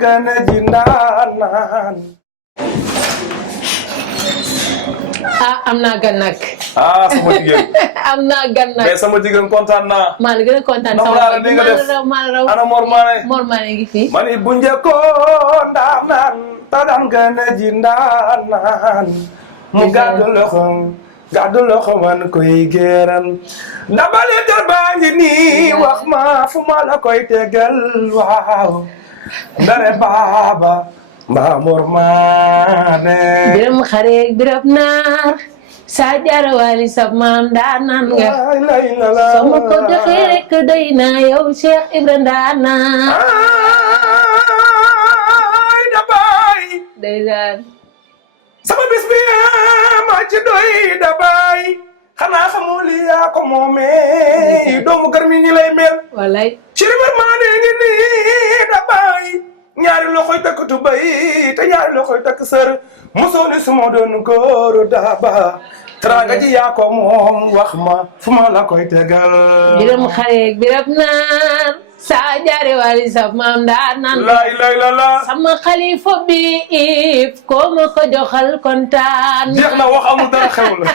gën a ji ndaanaan. am naa gan nag. sama jigéen. am naa gan nag. mais sama jigéen kontaan naa. maa la gën a kontaan. sama la nga def maa la raw ana Mor Mané. Mor Mané ngi fi. ma ni bu njëkkoon ndaanaan ta daan gën a ji ndaanaan. mu gàddu loxo man koy géeran. dabali tër baa ngi nii wax ma fu ma la koy tegal waaw. ndare baaba mbaa Mor Mané. biram xareeg biram naar. saa jaara waali sab maam ndaanaan nga. sama ko joxee rek doy na yow Cheikh Ibra ndaanaan. ay da baay. ndeysaan. sama bis bi ma ci doy da baay. xanaa xamoo li yaa ko moomee. doomu kër mi ñi lay mel. wallaay. Cheikh Ibra Mané ngi nii da baay. ñaari loxoy takk tubay te ñaari loxoy takk sër. mosoo ni suma doon góor da ba. teraanga ji yaa ko moom wax ma fu ma la koy tegal. biram xareeg biram naar. saa jaare waali sab maam ndaanaan. lay la. sama xalifa bi if ko ma ko joxal kontaan. jeex na wax amul dara xew la.